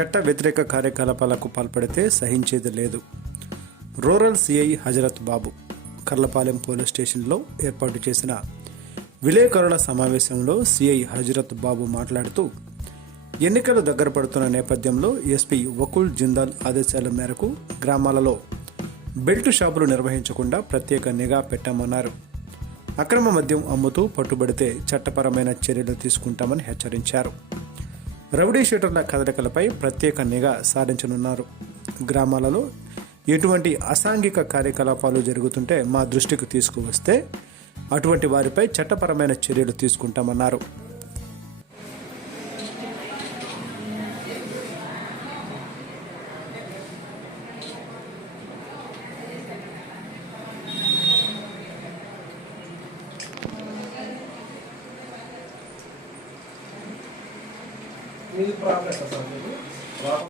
చట్ట వ్యతిరేక కార్యకలాపాలకు పాల్పడితే సహించేది లేదు. Rural CI Hazrat Babu Karlapalem police స్టేషన్లో ఏర్పాటు చేసిన విలేకరుల సమావేశంలో సిఐ హజరత్ బాబు మాట్లాడుతూ ఎన్నికలు దగ్గర పడుతున్న నేపథ్యంలో ఎస్పీ వకుల్ జిందాల్ ఆదేశాల మేరకు గ్రామాలలో బెల్ట్ షాపులు నిర్వహించకుండా ప్రత్యేక నిఘా పెట్టామన్నారు. అక్రమ మద్యం అమ్ముతూ పట్టుబడితే చట్టపరమైన చర్యలు తీసుకుంటామని హెచ్చరించారు. రౌడీ షీటర్ల కదలికలపై ప్రత్యేక నిఘా సారించనున్నారు గ్రామాలలో ఎటువంటి అసాంఘిక కార్యకలాపాలు జరుగుతుంటే మా దృష్టికి తీసుకువస్తే అటువంటి వారిపై చట్టపరమైన చర్యలు తీసుకుంటామన్నారు. మీది ప్రాబ్లం సార్ మీకు